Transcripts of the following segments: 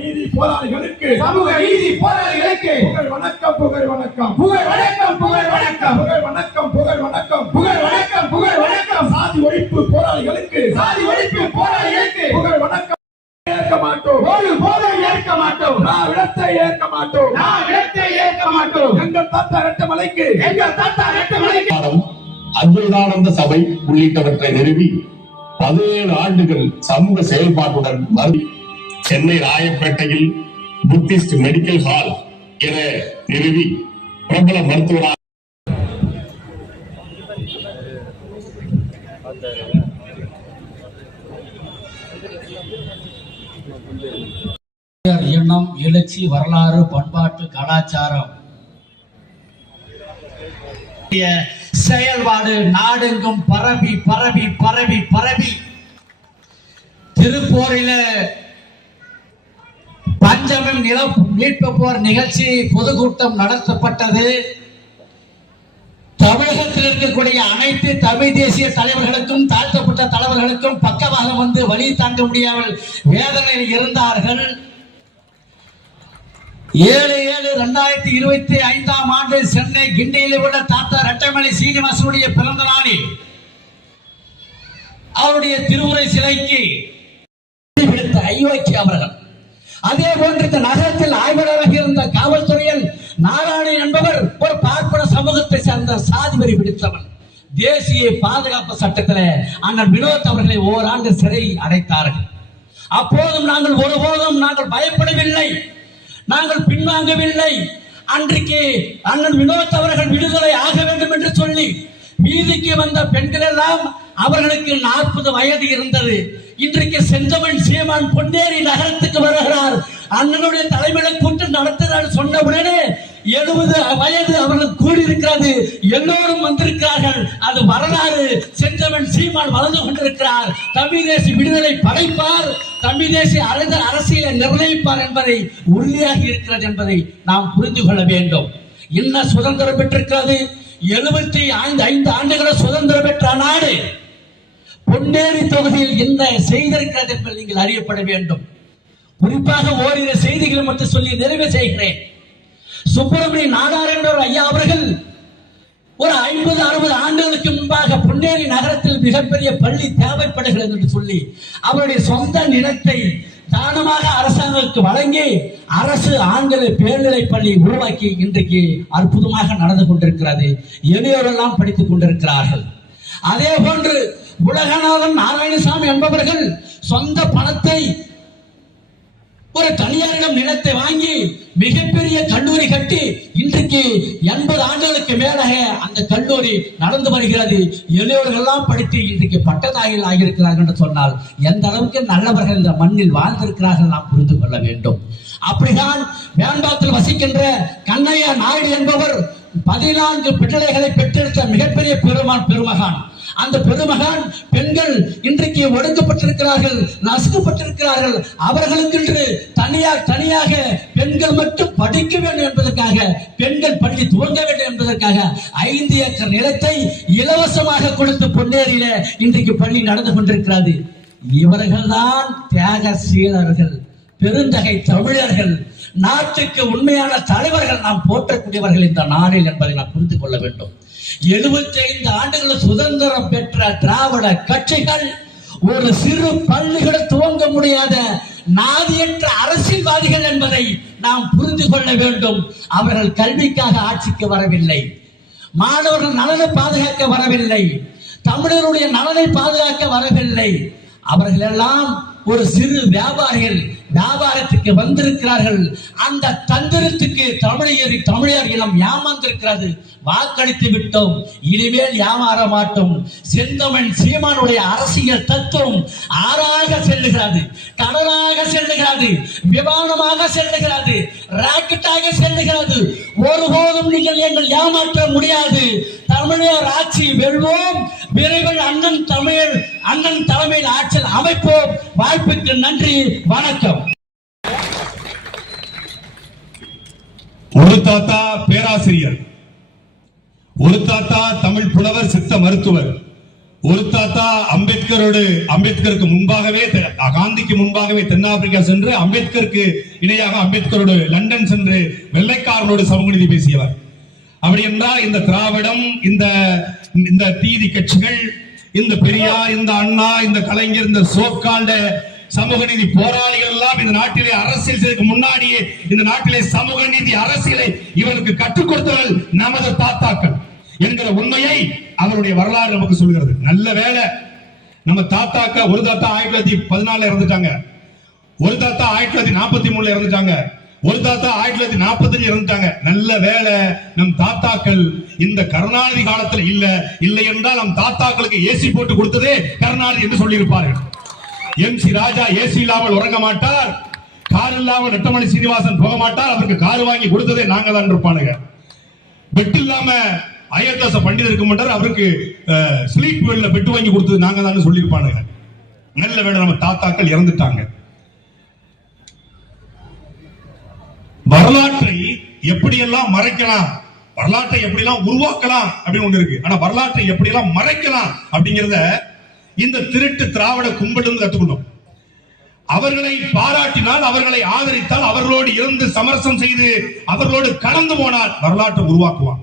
நீதி போராளிகளுக்கு. சமூக நீதி போராளிகளுக்கு. புகழ் வணக்கம் புகழ் வணக்கம். புகழ் வணக்கம் புகழ் வணக்கம். புகழ் வணக்கம் புகழ் வணக்கம். புகழ் வணக்கம் புகழ் வணக்கம். சாதி ஒழிப்பு போராளிகளுக்கு. சாதி ஒழிப்பு போராளிகளுக்கு. புகழ் வணக்கம். ஏற்க மாட்டோம். ஒரு போதும் ஏற்க மாட்டோம். திராவிடத்தை ஏற்க மாட்டோம். நாம் இடத்தை ஏற்க மாட்டோம். எங்கள் தாத்தா ரெட்டமலைக்கு எங்கள் தாத்தா ரெட்ட மலைக்கு. பாடம் அத்வைதானந்த சபை உள்ளிட்டவற்றை நிறுவி பதினேழு ஆண்டுகள் சமூக செயல்பாட்டுடன் மறு சென்னை ராயப்பேட்டையில் புத்திஸ்ட் மெடிக்கல் ஹால் என நிறுவி பிரபல மருத்துவராக எண்ணம் எழுச்சி வரலாறு பண்பாட்டு கலாச்சாரம். செயல்பாடு நாடெங்கும் பரவி பரவி பரவி பரவி. திருப்போரில பஞ்சமம் நில மீட்பு போர் நிகழ்ச்சி பொதுக்கூட்டம் நடத்தப்பட்டது. தமிழகத்தில் இருக்கக்கூடிய அனைத்து தமிழ் தேசிய தலைவர்களுக்கும் தாழ்த்தப்பட்ட தலைவர்களுக்கும் பக்கமாக வந்து வழி தாங்க முடியாமல் வேதனையில் இருந்தார்கள். ஏழு ஏழு ரெண்டாயிரத்தி இருபத்தி ஐந்தாம் ஆண்டு சென்னை கிண்டியில் உள்ள தாத்தா ரெட்டமலை சீனிவாசனுடைய பிறந்த நாளில் அவருடைய திருவுரை சிலைக்கு விடுத்த அவர்கள் அதே போன்று இந்த நகரத்தில் ஆய்வாளராக இருந்த காவல்துறையில் நாராயணன் என்பவர் ஒரு பார்ப்பன சமூகத்தை சேர்ந்த சாதி வரி பிடித்தவன். தேசிய பாதுகாப்பு சட்டத்தில் அண்ணன் வினோத் அவர்களை ஓராண்டு சிறை அடைத்தார்கள். அப்போதும் நாங்கள் ஒருபோதும் நாங்கள் பயப்படவில்லை. நாங்கள் பின்வாங்கவில்லை. அன்றைக்கு அண்ணன் வினோத் அவர்கள் விடுதலை ஆக வேண்டும் என்று சொல்லி வீதிக்கு வந்த பெண்கள் எல்லாம் அவர்களுக்கு நாற்பது வயது இருந்தது. இன்றைக்கு செந்தமன் சீமான் பொன்னேரி நகரத்துக்கு வருகிறார். அண்ணனுடைய தலைமையில கூட்டம் நடத்துகிறார் சொன்ன உடனே எழுபது வயது அவர்கள் கூடியிருக்கிறது. எல்லோரும் வந்திருக்கிறார்கள். அது வரலாறு. செந்தமன் சீமான் வளர்ந்து கொண்டிருக்கிறார். தமிழ் தேசிய விடுதலை படைப்பார். தமிழ் தேசிய அரச அரசியலை நிர்ணயிப்பார் என்பதை உறுதியாக இருக்கிறது என்பதை நாம் புரிந்து கொள்ள வேண்டும். என்ன சுதந்திரம் பெற்றிருக்கிறது? எழுபத்தி ஐந்து ஐந்து ஆண்டுகளை சுதந்திரம் பெற்ற நாடு பொன்னேரி தொகுதியில் என்ன செய்திருக்கிறது என்பதை நீங்கள் அறியப்பட வேண்டும். குறிப்பாக ஓரிரு செய்திகளை மட்டும் சொல்லி நிறைவு செய்கிறேன். சுப்பிரமணிய நாடார் என்ற ஒரு ஐயா அவர்கள் ஒரு ஐம்பது அறுபது ஆண்டுகளுக்கு முன்பாக பொன்னேரி நகரத்தில் மிகப்பெரிய பள்ளி தேவைப்படுகிறது என்று சொல்லி அவருடைய சொந்த நிலத்தை தானமாக அரசாங்கத்துக்கு வழங்கி அரசு ஆண்கள் பேர்நிலை பள்ளி உருவாக்கி இன்றைக்கு அற்புதமாக நடந்து கொண்டிருக்கிறது. எளியோரெல்லாம் படித்துக் கொண்டிருக்கிறார்கள். அதே போன்று உலகநாதன் நாராயணசாமி என்பவர்கள் சொந்த பணத்தை ஒரு தனியாரிடம் நிலத்தை வாங்கி மிகப்பெரிய கல்லூரி கட்டி இன்றைக்கு எண்பது ஆண்டுகளுக்கு மேலாக அந்த கல்லூரி நடந்து வருகிறது. எளியவர்கள்லாம் எல்லாம் படித்து இன்றைக்கு பட்டதாரிகள் ஆகியிருக்கிறார்கள் என்று சொன்னால் எந்த அளவுக்கு நல்லவர்கள் இந்த மண்ணில் வாழ்ந்திருக்கிறார்கள் நாம் புரிந்து கொள்ள வேண்டும். அப்படிதான் மேம்பாத்தில் வசிக்கின்ற கண்ணையா நாயுடு என்பவர் பதினான்கு பிள்ளைகளை பெற்றெடுத்த மிகப்பெரிய பெருமான் பெருமகான். அந்த பெருமகான் பெண்கள் இன்றைக்கு ஒடுக்கப்பட்டிருக்கிறார்கள் நசுக்கப்பட்டிருக்கிறார்கள். அவர்களுக்கென்று தனியாக தனியாக பெண்கள் மட்டும் படிக்க வேண்டும் என்பதற்காக பெண்கள் பள்ளி துவங்க வேண்டும் என்பதற்காக ஐந்து ஏக்கர் நிலத்தை இலவசமாக கொடுத்து பொன்னேரியில இன்றைக்கு பள்ளி நடந்து கொண்டிருக்கிறது. இவர்கள்தான் தியாகசீலர்கள் பெருந்தகை தமிழர்கள் நாட்டுக்கு உண்மையான தலைவர்கள். நாம் போற்றக்கூடியவர்கள் இந்த நாளில் என்பதை நாம் புரிந்து கொள்ள வேண்டும். எழுபத்தி ஐந்து ஆண்டுகள் சுதந்திரம் பெற்ற திராவிட கட்சிகள் ஒரு சிறு பள்ளிகளை துவங்க முடியாத நாதியற்ற அரசியல்வாதிகள் என்பதை நாம் புரிந்து கொள்ள வேண்டும். அவர்கள் கல்விக்காக ஆட்சிக்கு வரவில்லை. மாணவர்கள் நலனை பாதுகாக்க வரவில்லை. தமிழருடைய நலனை பாதுகாக்க வரவில்லை. அவர்கள் எல்லாம் ஒரு சிறு வியாபாரிகள் வியாபாரத்துக்கு வந்திருக்கிறார்கள். அந்த தந்திரத்துக்கு தமிழர் தமிழர் இனம் ஏமாந்திருக்கிறது. வாக்களித்து விட்டோம். இனிமேல் ஏமாற மாட்டோம். செந்தமன் சீமானுடைய அரசியல் தத்துவம் ஆறாக செல்லுகிறது. கடலாக செல்லுகிறது. விமானமாக செல்லுகிறது. ராக்கெட்டாக செல்லுகிறது. ஒருபோதும் நீங்கள் எங்கள் ஏமாற்ற முடியாது. தமிழர் ஆட்சி வெல்வோம். விரைவில் அண்ணன் தமிழ் அண்ணன் தலைமையில் ஆட்சியில் அமைப்போம். வாய்ப்புக்கு நன்றி வணக்கம். ஒரு தாத்தா பேராசிரியர் ஒரு தாத்தா தமிழ் புலவர் சித்த மருத்துவர் ஒரு தாத்தா அம்பேத்கரோடு அம்பேத்கருக்கு முன்பாகவே காந்திக்கு முன்பாகவே தென்னாப்பிரிக்கா சென்று அம்பேத்கருக்கு இணையாக அம்பேத்கரோடு லண்டன் சென்று வெள்ளைக்காரனோடு சமூகநீதி பேசியவர். அப்படி என்றால் இந்த திராவிடம் இந்த இந்த தீதி கட்சிகள் இந்த பெரியார் இந்த அண்ணா இந்த கலைஞர் இந்த சோக்காண்ட சமூக நீதி போராளிகள் எல்லாம் இந்த நாட்டிலே அரசியல் முன்னாடியே இந்த நாட்டிலே சமூக நீதி அரசியலை இவருக்கு கற்றுக் கொடுத்தவர்கள் நமது தாத்தாக்கள் என்கிற உண்மையை அவருடைய வரலாறு நமக்கு சொல்கிறது. நல்ல வேலை நம்ம தாத்தாக்க ஒரு தாத்தா ஆயிரத்தி தொள்ளாயிரத்தி பதினாலுல இறந்துட்டாங்க. ஒரு தாத்தா ஆயிரத்தி தொள்ளாயிரத்தி நாற்பத்தி மூணுல இறந்துட்டாங்க. ஒரு தாத்தா ஆயிரத்தி தொள்ளாயிரத்தி நாற்பத்தஞ்சு இறந்துட்டாங்க. நல்ல வேலை. நம் தாத்தாக்கள் இந்த கருணாநிதி காலத்துல இல்ல. இல்லை என்றால் நம் தாத்தாக்களுக்கு ஏசி போட்டு கொடுத்ததே கருணாநிதி என்று சொல்லியிருப்பார்கள். எம் சி ராஜா ஏசி இல்லாமல் உறங்க மாட்டார். கார் இல்லாமல் நெட்டமணி சீனிவாசன் போக மாட்டார். அவருக்கு கார் வாங்கி கொடுத்ததே நாங்க தான் இருப்பானுங்க. பெட் இல்லாம அயோத்தாச பண்டிதர் இருக்க மாட்டார். அவருக்கு ஸ்லீப் பெட்ல பெட்டு வாங்கி கொடுத்தது நாங்க தான் சொல்லியிருப்பானுங்க. நல்ல வேலை நம்ம தாத்தாக்கள் இறந்துட்டாங்க. வரலாற்றை எப்படியெல்லாம் மறைக்கலாம்? வரலாற்றை எப்படிலாம் உருவாக்கலாம் அப்படின்னு ஒண்ணு இருக்கு. ஆனா வரலாற்றை எப்படியெல்லாம் மறைக்கலாம் அப்படிங்கிறத இந்த திருட்டு திராவிட கும்பல் கத்துக்கணும் அவர்களை பாராட்டினால் அவர்களை ஆதரித்தால் அவர்களோடு இருந்து சமரசம் செய்து அவர்களோடு கலந்து போனால் வரலாற்றை உருவாக்குவான்.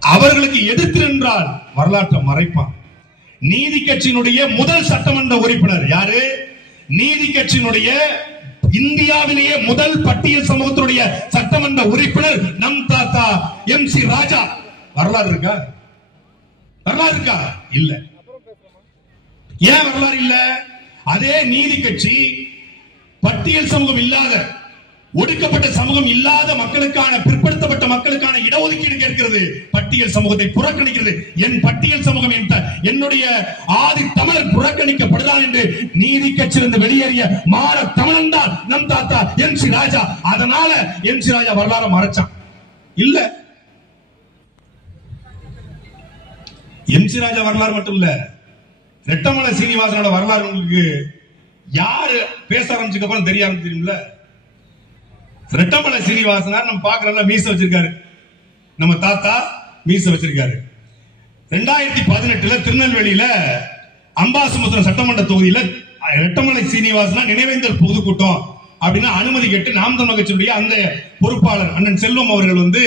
அவர்களுக்கு எதிர்த்து நின்றால் வரலாற்றை மறைப்பான். நீதி கட்சியினுடைய முதல் சட்டமன்ற உறுப்பினர் யாரு? நீதி கட்சியினுடைய இந்தியாவிலேயே முதல் பட்டியல் சமூகத்தினுடைய சட்டமன்ற உறுப்பினர் நம் தாத்தா எம் சி ராஜா. வரலாறு இருக்கா? வரலாறு இருக்கா? இல்ல. ஏன் வரலாறு இல்ல? அதே நீதி கட்சி பட்டியல் சமூகம் இல்லாத ஒடுக்கப்பட்ட சமூகம் இல்லாத மக்களுக்கான பிற்படுத்தப்பட்ட மக்களுக்கான இடஒதுக்கீடு கேட்கிறது. பட்டியல் சமூகத்தை புறக்கணிக்கிறது. என் பட்டியல் சமூகம் என்னுடைய ஆதி தமிழர் புறக்கணிக்கப்படுதான் என்று நீதி கட்சியிலிருந்து வெளியேறிய மாற தமிழன் தான் நம் தாத்தா எம் சி ராஜா. அதனால எம் சி ராஜா வரலாறு மறைச்சான். இல்ல. எம் சி ராஜா வரலாறு மட்டும் இல்ல. ரெட்டமலை சீனிவாசனோட வரலாறு உங்களுக்கு யாரு பேச ஆரம்பிச்சதுக்கு தெரிய ஆரம்பிச்சிருங்களா ரெட்டமலை சீனிவாசனார் நம்ம பாக்குறோம்ல மீச வச்சிருக்காரு. நம்ம தாத்தா மீச வச்சிருக்காரு. ரெண்டாயிரத்தி பதினெட்டுல திருநெல்வேலியில அம்பாசமுத்திரம் சட்டமன்ற தொகுதியில ரெட்டமலை சீனிவாசனா நினைவேந்தல் பொதுக்கூட்டம் அப்படின்னா அனுமதி கேட்டு நாம் தமிழ் கட்சியுடைய அந்த பொறுப்பாளர் அண்ணன் செல்வம் அவர்கள் வந்து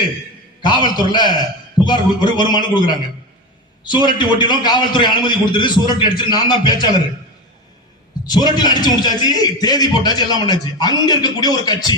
காவல்துறையில புகார் ஒரு ஒரு மனு கொடுக்குறாங்க. சூரட்டி ஒட்டிலும் காவல்துறை அனுமதி கொடுத்தது சூரட்டி அடிச்சு நான் தான் பேச்சாளர். சூரட்டில் அடிச்சு முடிச்சாச்சு தேதி போட்டாச்சு எல்லாம் பண்ணாச்சு. அங்க இருக்கக்கூடிய ஒரு கட்சி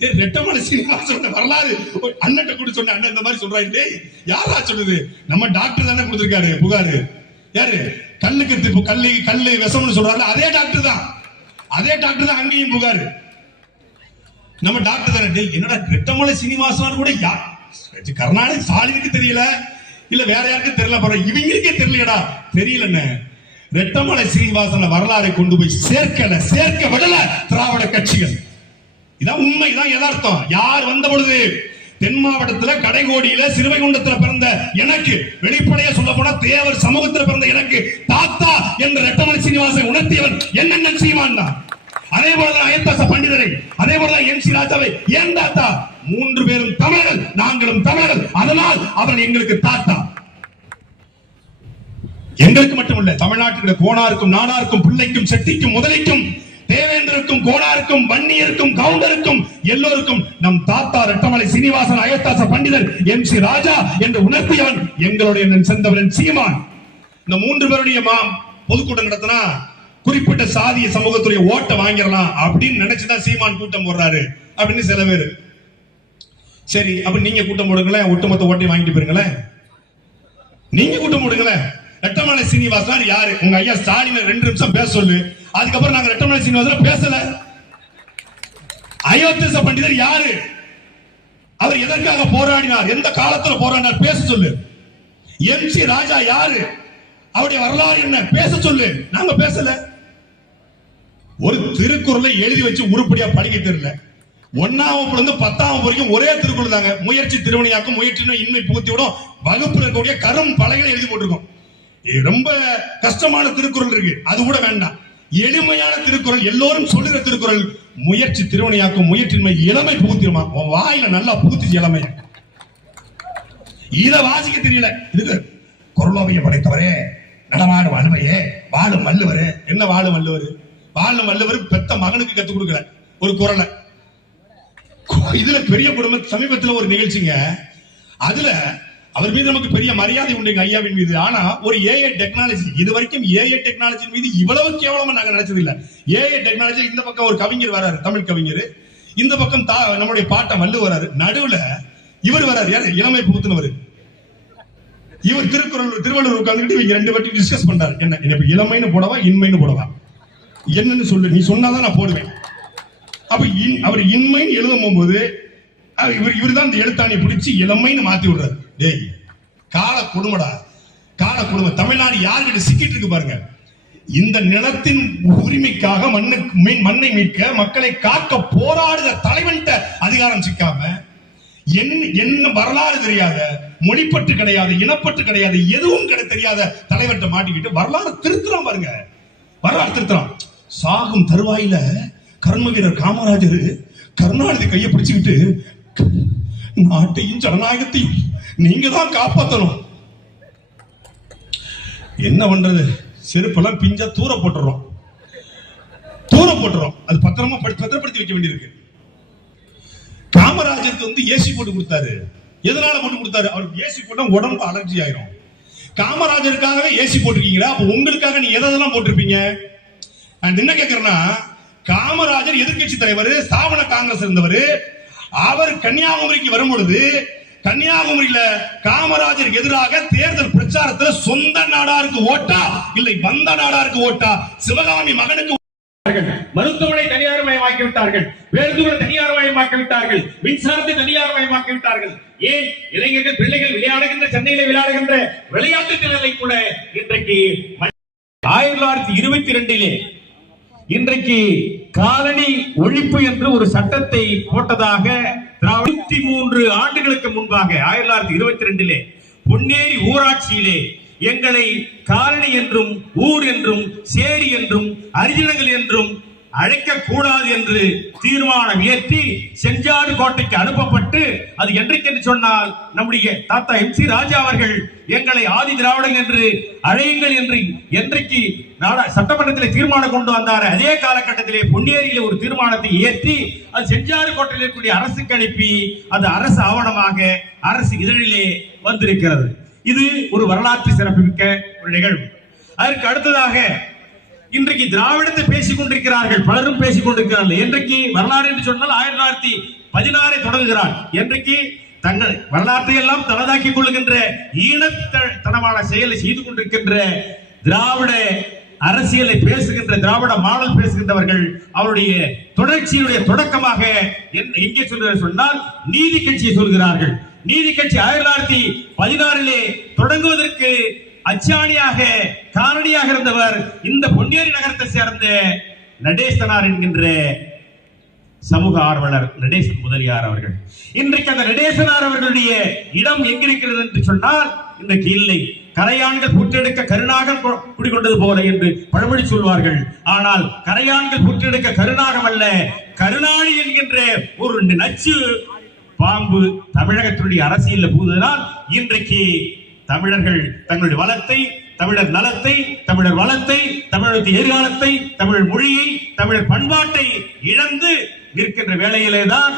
ரெட்டமலை சீனிவாசனோட வரலாறு. அண்ணன் கூட சொன்ன அண்ணன் இந்த மாதிரி சொல்றாங்க டேய் யாரா சொல்லுது நம்ம டாக்டர் தானே கொடுத்துருக்காரு புகாரு. யாரு? கல்லுக்கு திப்பு கல்லு கல்லு விஷம்னு சொல்றாரு அதே டாக்டர் தான். அதே டாக்டர் தான் அங்கேயும் புகாரு. நம்ம டாக்டர் தானே. டேய் என்னடா ரெட்டமலை சீனிவாசனார் கூட யா கருணாநிதி ஸ்டாலினுக்கு தெரியல. இல்ல வேற யாருக்கும் தெரியல பரவாயில்ல இவங்களுக்கே தெரியலடா. தெரியலன்னு ரெட்டமலை சீனிவாசன வரலாறை கொண்டு போய் சேர்க்கல சேர்க்க விடல திராவிட கட்சிகள். இதான் உண்மை இதான் யதார்த்தம். யார் வந்த பொழுது தென் மாவட்டத்துல கடைகோடியில சிறுவைகுண்டத்துல பிறந்த எனக்கு வெளிப்படையா சொல்ல போனா தேவர் சமூகத்துல பிறந்த எனக்கு தாத்தா என்ற ரெட்டமலை சீனிவாசன் உணர்த்தியவன் என்னென்ன சீமான் தான். அதே போலதான் அயத்தாச பண்டிதரை அதே போலதான் என் சி ராஜாவை ஏன் தாத்தா? மூன்று பேரும் தமிழர்கள் நாங்களும் தமிழர்கள். அதனால் அவன் எங்களுக்கு தாத்தா. எங்களுக்கு மட்டுமல்ல தமிழ்நாட்டில் கோணாருக்கும் நாடாருக்கும் பிள்ளைக்கும் செட்டிக்கும் முதலைக்கும் தேவேந்திருக்கும் கோணாருக்கும் வன்னியருக்கும் கவுண்டருக்கும் எல்லோருக்கும் நம் தாத்தா ரெட்டமலை சீனிவாசன் அயத்தாச பண்டிதர் எம் சி ராஜா என்று உணர்த்தியவன் எங்களுடைய நன் செந்தவரன் சீமான். இந்த மூன்று பேருடைய மா பொதுக்கூட்டம் நடத்தினா குறிப்பிட்ட சாதிய சமூகத்துடைய ஓட்டை வாங்கிடலாம் அப்படின்னு நினைச்சுதான் சீமான் கூட்டம் போடுறாரு. அப்படின்னு சில பேர். சரி அப்ப நீங்க கூட்டம் போடுங்களேன் ஒட்டுமொத்த ஓட்டையும் வாங்கிட்டு போயிருங்களேன். நீங்க கூட்டம் போடுங்களேன். ரெட்டமலை சீனிவாசன் யாரு? உங்க ஐயா ஸ்டாலின் ரெண்டு நிமிஷம் பேச சொல்லு. அதுக்கப்புறம் நாங்க ரெட்டமலை சீனிவாசன் பேசல. அயோத்திச பண்டிதர் யாரு? அவர் எதற்காக போராடினார்? எந்த காலத்துல போராடினார்? பேச சொல்லு. எம் சி ராஜா யாரு? அவருடைய வரலாறு என்ன? பேச சொல்லு. நாங்க பேசல. ஒரு திருக்குறளை எழுதி வச்சு உருப்படியா படிக்க தெரியல. ஒன்னாம் வகுப்புல இருந்து பத்தாம் வகுப்பு வரைக்கும் ஒரே திருக்குறள் தாங்க. முயற்சி திருவணியாக்கும் முயற்சின்னு இன்மை புகுத்தி விடும் வகுப்பு இருக்கக்கூடிய கரும் பலகைகளை எழுதி போட்டிருக்கோம். ரொம்ப கஷ்டமான திருக்குறள் இருக்கு. அது கூட வேண்டாம். எளிமையான திருக்குறள் எல்லோரும் சொல்லுகிற திருக்குறள் முயற்சி திருவனையாக்கும் முயற்சின்மை இளமை புகுத்திருமா வாயில நல்லா புகுத்துச்சு இளமை. இத வாசிக்க தெரியல. இதுக்கு குரலோவையை படைத்தவரே நடமாடும் வள்ளுவையே வாழும் வள்ளுவரு. என்ன வாழும் வள்ளுவர்? வாழும் வள்ளுவர் பெத்த மகனுக்கு கத்துக் கொடுக்கல. ஒரு குரலை. இதுல பெரிய குடும்ப சமீபத்துல ஒரு நிகழ்ச்சிங்க. அதுல அவர் மீது நமக்கு பெரிய மரியாதை உண்டு எங்க ஐயாவின் மீது. ஆனா ஒரு ஏஐ டெக்னாலஜி இது வரைக்கும் ஏஐ டெக்னாலஜி மீது இவ்வளவு கேவலமா நாங்க நினைச்சது இல்ல. ஏஐ டெக்னாலஜி இந்த பக்கம் ஒரு கவிஞர் வராரு தமிழ் கவிஞர். இந்த பக்கம் தா நம்முடைய பாட்டம் வள்ளுவர் வராரு. நடுவுல இவர் வராரு. யாரு? இளமை புகுத்துனவர். இவர் திருக்குறள் திருவள்ளுவர் உட்கார்ந்துட்டு இவங்க ரெண்டு பேர்ட்டையும் டிஸ்கஸ் பண்றாரு. என்ன என்ன இப்ப இளமைன்னு போடவா இன்மைன்னு போடவா? என்னன்னு சொல்லு. நீ சொன்னாதான் நான் போடுவேன். அப்ப இன்- அவர் இன்மைன்னு எழுதும் போகும்போது இவர் இவர் தான் இந்த எழுத்தாணியை பிடிச்சி இளமைன்னு மாத்தி விடுறாரு. டேய் கால கொடுமடா. கால கொடுமை. தமிழ்நாடு யார்கிட்ட சிக்கிட்டு இருக்கு பாருங்க. இந்த நிலத்தின் உரிமைக்காக மண்ணுக்கு மீன் மண்ணை மீட்க மக்களை காக்க போராடுகிற தலைவன்கிட்ட அதிகாரம் சிக்காம என் என்ன வரலாறு தெரியாத மொழிப்பற்று கிடையாது இனப்பற்று கிடையாது எதுவும் கிடை தெரியாத தலைவர்கிட்ட மாட்டிக்கிட்டு வரலாறு திருத்துறான் பாருங்க. வரலாறு திருத்துறான். சாகும் தருவாயில கர்ம வீரர் காமராஜர் கருணாநிதி கையை பிடிச்சுக்கிட்டு நாட்டையும் ஜனநாயகத்தையும் நீங்க தான் காப்பாத்தணும். என்ன பண்றது? செருப்பெல்லாம் பிஞ்சா தூர போட்டுறோம். தூர போட்டுறோம். அது பத்திரமா பத்திரப்படுத்தி வைக்க வேண்டியிருக்கு. காமராஜருக்கு வந்து ஏசி போட்டு கொடுத்தாரு. எதனால போட்டு கொடுத்தாரு? அவருக்கு ஏசி போட்டா உடம்பு அலர்ஜி ஆயிரும். காமராஜருக்காகவே ஏசி போட்டிருக்கீங்களா? அப்ப உங்களுக்காக நீ எதெல்லாம் போட்டிருப்பீங்க? நான் என்ன கேக்குறேன்னா காமராஜர் எதிர்க்கட்சி தலைவர் ஸ்தாபன காங்கிரஸ் இருந்தவர் அவர் கன்னியாகுமரிக்கு வரும் பொழுது கன்னியாகுமரியில காமராஜருக்கு எதிராக தேர்தல் பிரச்சாரத்துல சொந்த நாடாருக்கு ஓட்டா இல்லை வந்த நாடாருக்கு ஓட்டா சிவகாமி மகனுக்கு மருத்துவமனை தனியார் மயமாக்கி விட்டார்கள். பேருந்துகளை தனியார் மயமாக்கி விட்டார்கள். மின்சாரத்தை தனியார் மயமாக்கி விட்டார்கள். ஏன்? இளைஞர்கள் பிள்ளைகள் விளையாடுகின்ற சென்னையில விளையாடுகின்ற விளையாட்டு திறனை கூட இன்றைக்கு ஆயிரத்தி தொள்ளாயிரத்தி இருபத்தி ரெண்டிலே இன்றைக்கு காலனி ஒழிப்பு என்று ஒரு சட்டத்தை போட்டதாக இருபத்தி மூன்று ஆண்டுகளுக்கு முன்பாக ஆயிரத்தி தொள்ளாயிரத்தி இருபத்தி ரெண்டிலே பொன்னேரி ஊராட்சியிலே எங்களை காலனி என்றும் ஊர் என்றும் சேரி என்றும் அரிஜனங்கள் என்றும் அழைக்க கூடாது என்று தீர்மானம் இயற்றி செஞ்சாடு கோட்டைக்கு அனுப்பப்பட்டு அது என்றைக்கென்று சொன்னால் நம்முடைய தாத்தா எம் சி ராஜா அவர்கள் எங்களை ஆதி திராவிடன் என்று அழையுங்கள் என்று என்றைக்கு சட்டமன்றத்தில் தீர்மானம் கொண்டு வந்தார். அதே காலகட்டத்திலே பொன்னேரியில ஒரு தீர்மானத்தை ஏற்றி அது செஞ்சாறு கோட்டையில் இருக்கக்கூடிய அரசுக்கு அனுப்பி அது அரசு ஆவணமாக அரசு இதழிலே வந்திருக்கிறது. இது ஒரு வரலாற்று சிறப்புமிக்க ஒரு நிகழ்வு. அதற்கு அடுத்ததாக இன்றைக்கு திராவிடத்தை பேசிக் கொண்டிருக்கிறார்கள் பலரும் பேசிக் கொண்டிருக்கிறார்கள். என்றைக்கு வரலாறு என்று சொன்னால் ஆயிரத்தி தொள்ளாயிரத்தி பதினாறை தொடங்குகிறார். என்றைக்கு தங்கள் வரலாற்றை எல்லாம் தனதாக்கிக் கொள்ளுகின்ற ஈனத்தனமான செயலை செய்து கொண்டிருக்கின்ற திராவிட அரசியலை பேசுகின்ற திராவிட மாடல் பேசுகின்றவர்கள் அவருடைய தொடர்ச்சியுடைய தொடக்கமாக எங்கே சொல்கிறார் சொன்னால் நீதி கட்சியை சொல்கிறார்கள். நீதி கட்சி ஆயிரத்தி தொள்ளாயிரத்தி பதினாறிலே தொடங்குவதற்கு அச்சாணியாக காரணியாக இருந்தவர் இந்த பொன்னேரி நகரத்தை சேர்ந்த நடேசனார் என்கின்ற சமூக ஆர்வலர் நடேசன் முதலியார் அவர்கள். இன்றைக்கு அந்த நடேசனார் அவர்களுடைய இடம் எங்கிருக்கிறது என்று சொன்னால் இன்றைக்கு இல்லை. கரையான்கள் புற்றெடுக்க கருணாகம் குடிகொண்டது போல என்று பழமொழி சொல்வார்கள். ஆனால் கரையான்கள் புற்றெடுக்க கருணாகம் அல்ல கருணாணி என்கின்ற ஒரு நச்சு பாம்பு தமிழகத்தினுடைய அரசியல் பூதனால் இன்றைக்கு தமிழர்கள் தங்களுடைய வளத்தை தமிழர் நலத்தை தமிழர் வளத்தை தமிழகத்தின் எதிர்காலத்தை தமிழ் மொழியை தமிழர் பண்பாட்டை இழந்து நிற்கின்ற வேளையிலே தான்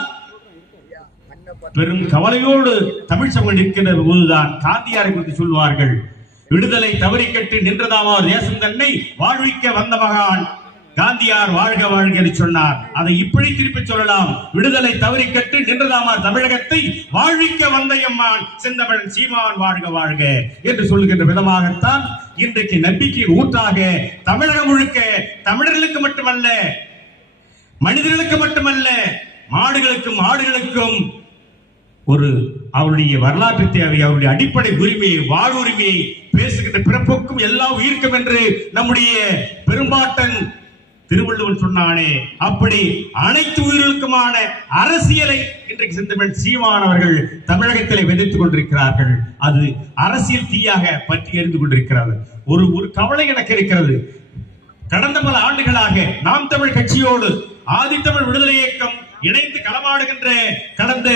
பெரும் கவலையோடு தமிழ் சமூகம் நிற்கின்ற போதுதான் காந்தியாரை குறித்து சொல்வார்கள். விடுதலை தவறிக்கட்டு நின்றதாமார் தேசம் தன்னை வாழ்விக்க வந்த மகான் காந்தியார் வாழ்க வாழ்க என்று சொன்னார். அதை இப்படி திருப்பி சொல்லலாம். விடுதலை தவறி கட்டு நின்றதாமா தமிழகத்தை? வாழ்விக்க வந்த எம்மான் செந்தமிழன் சீமான் வாழ்க வாழ்க என்று சொல்லுகின்ற விதமாகத்தான் இன்றைக்கு நம்பிக்கை ஊற்றாக தமிழகம் முழுக்க தமிழர்களுக்கு மட்டுமல்ல மனிதர்களுக்கு மட்டுமல்ல மாடுகளுக்கும் ஆடுகளுக்கும் ஒரு அவருடைய வரலாற்று தேவை அவருடைய அடிப்படை உரிமையை வாழ்வுரிமையை பேசுகின்ற பிறப்புக்கும் எல்லாம் உயிர்க்கும் என்று நம்முடைய பெரும்பாட்டன் திருவள்ளுவன் சொன்னானே அப்படி அனைத்து உயிர்களுக்குமான அரசியலை இன்றைக்கு செந்தமிழ் சீமான் அவர்கள் தமிழகத்திலே விதைத்துக் கொண்டிருக்கிறார்கள். அது அரசியல் தீயாக பற்றி எரிந்து கொண்டிருக்கிறது. ஒரு ஒரு கவலை எனக்கு இருக்கிறது. கடந்த பல ஆண்டுகளாக நாம் தமிழ் கட்சியோடு ஆதித்தமிழ் விடுதலை இயக்கம் இணைந்து களமாடுகின்ற கடந்த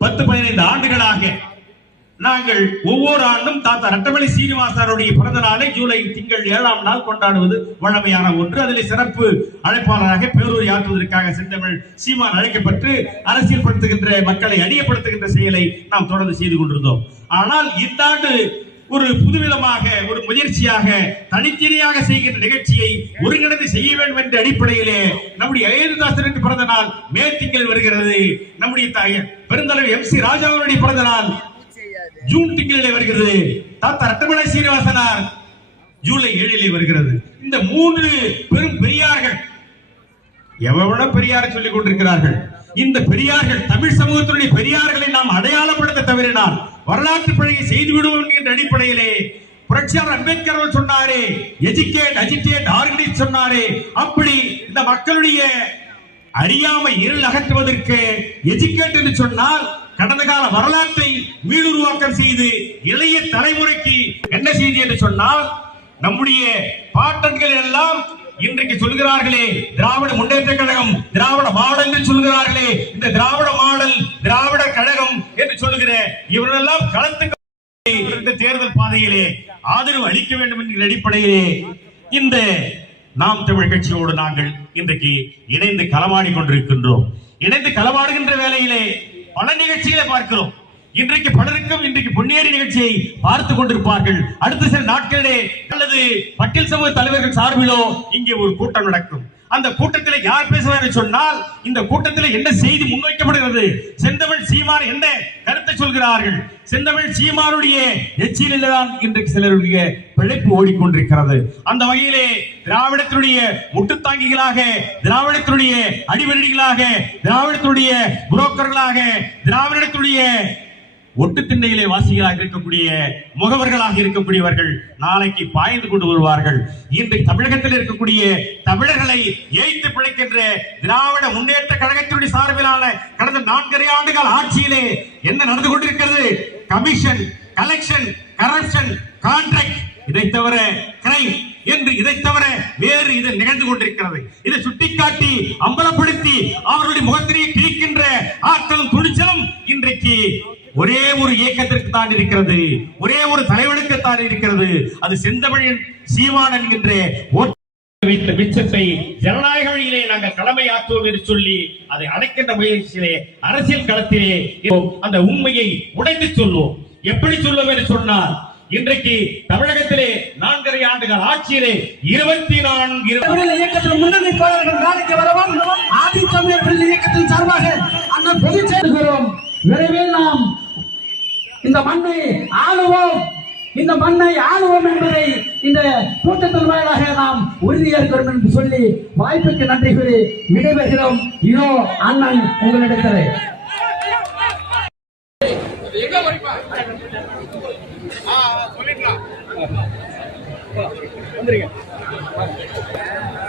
பத்து பதினைந்து ஆண்டுகளாக நாங்கள் ஒவ்வொரு ஆண்டும் தாத்தா ரட்டமலை சீனிவாசனுடைய பிறந்த நாளை ஜூலை திங்கள் ஏழாம் நாள் கொண்டாடுவது வழமையான ஒன்று. அதில் சிறப்பு அழைப்பாளராக பேரூரை ஆற்றுவதற்காக செந்தமிழ் சீமான் அழைக்கப்பட்டு அரசியல் படுத்துகின்ற மக்களை அடியப்படுத்துகின்ற செயலை நாம் தொடர்ந்து செய்து கொண்டிருந்தோம். ஆனால் இந்த ஆண்டு ஒரு புதுவிதமாக ஒரு முயற்சியாக தனித்தனியாக செய்கின்ற நிகழ்ச்சியை ஒருங்கிணைந்து செய்ய வேண்டும் என்ற அடிப்படையிலே நம்முடைய அயோத்திதாசனுக்கு பிறந்த நாள் மே திங்கள் வருகிறது. நம்முடைய பெருந்தலைவர் எம் சி ராஜாவுடைய பிறந்த நாள் ஜூன் திங்களிலே வருகிறது. தாத்தா ரட்டமலை சீனிவாசனார் ஜூலை ஏழிலே வருகிறது. இந்த மூன்று பெரும் பெரியார்கள் எவ்வளவு பெரியாரை சொல்லிக் கொண்டிருக்கிறார்கள்? இந்த பெரியார்கள் தமிழ் சமூகத்தினுடைய பெரியார்களை நாம் அடையாளப்படுத்த தவறினால் வரலாற்று பிழையை செய்து விடுவோம் என்ற அடிப்படையிலே புரட்சியாளர் அம்பேத்கர் சொன்னாரே எஜுகேட் அஜிடேட் ஆர்கனைஸ் சொன்னாரே அப்படி இந்த மக்களுடைய அறியாமை இருள் அகற்றுவதற்கு எஜுகேட் என்று சொன்னால் கடந்த கால வரலாற்றை மீளுருவாக்கம் செய்து இளைய தலைமுறைக்கு என்ன செய்தி என்று சொன்னால் நம்முடைய பாட்டன்கள் எல்லாம் இன்றைக்கு சொல்கிறார்களே திராவிட முன்னேற்ற கழகம் திராவிட மாடல் என்று சொல்கிறார்களே இந்த திராவிட மாடல் திராவிட கழகம் என்று சொல்லுகிற இவரெல்லாம் களத்துக்கு இந்த தேர்தல் பாதையிலே ஆதரவு அளிக்க வேண்டும் என்கிற அடிப்படையிலே இந்த நாம் தமிழ் கட்சியோடு நாங்கள் இன்றைக்கு இணைந்து களமாடி கொண்டிருக்கின்றோம். இணைந்து களமாடுகின்ற வேளையிலே பல நிகழ்ச்சிகளை பார்க்கிறோம். இன்றைக்கு பலருக்கும் இன்றைக்கு பொன்னேறி நிகழ்ச்சியை பார்த்து கொண்டிருப்பார்கள். அடுத்த சில நாட்களிலே அல்லது பட்டியல் சமூக தலைவர்கள் சார்பிலோ இங்கே ஒரு கூட்டம் நடக்கும். அந்த கூட்டத்தில் யார் பேசுவார் என்று சொன்னால் இந்த கூட்டத்தில் என்ன செய்தி முன்வைக்கப்படுகிறது? செந்தமிழ் சீமான் என்ன கருத்தை சொல்கிறார்கள்? செந்தமிழ் சீமானுடைய எச்சிலில் தான் இன்றைக்கு சிலருடைய பிழைப்பு ஓடிக்கொண்டிருக்கிறது. அந்த வகையிலே திராவிடத்தினுடைய முட்டுத்தாங்கிகளாக திராவிடத்தினுடைய அடிவெடிகளாக திராவிடத்தினுடைய புரோக்கர்களாக திராவிடத்தினுடைய ஒட்டு திண்ணையிலே வாசிகளாக இருக்கக்கூடிய முகவர்களாக இருக்கக்கூடியவர்கள் நாளைக்கு பாய்ந்து கொண்டு வருவார்கள். இன்று தமிழகத்தில் இருக்கக்கூடிய தமிழர்களை ஏய்த்து பிழைக்கின்ற திராவிட முன்னேற்ற கழகத்தினுடைய சார்பிலான கடந்த நான்கரை ஆண்டுகள் ஆட்சியிலே என்ன நடந்து கொண்டிருக்கிறது? கமிஷன் கலெக்ஷன் கரப்ஷன் கான்ட்ராக்ட் இதை தவிர கிரைம் என்று இதை தவிர வேறு இது நிகழ்ந்து கொண்டிருக்கிறது. இதை சுட்டிக்காட்டி அம்பலப்படுத்தி அவர்களுடைய முகத்திலே கிழிக்கின்ற ஆற்றலும் துணிச்சலும் இன்றைக்கு ஒரே ஒரு இயக்கத்திற்கு தான் இருக்கிறது. ஒரே ஒரு தலைவனுக்கு தான் இருக்கிறது. அது செந்தமிழன் சீமான் என்கின்ற வைத்த மிச்சத்தை ஜனநாயக வழியிலே நாங்கள் கடமையாக்குவோம் என்று சொல்லி அதை அடைக்கின்ற முயற்சியிலே அரசியல் களத்திலே அந்த உண்மையை உடைத்து சொல்வோம். எப்படி சொல்லுவோம் என்று சொன்னால் இன்றைக்கு தமிழகத்திலே நான்கரை ஆண்டுகள் ஆட்சியிலே இருபத்தி நான்கு இயக்கத்தில் முன்னணி தோழர்கள் நாளைக்கு வரவும் ஆதி தமிழர் இயக்கத்தின் சார்பாக அந்த பொதுச் சேர்கிறோம் விரைவில் நாம் இந்த மண்ணை ஆளுவோம். இந்த மண்ணை ஆளுவோம் என்பதை இந்த கூட்டத்தின் வாயிலாக நாம் உறுதியேற்கிறோம் என்று சொல்லி வாய்ப்புக்கு நன்றி கூறி விடைபெறுகிறோம். இதோ அண்ணன் உங்களிடத்திலே. வந்துருங்க.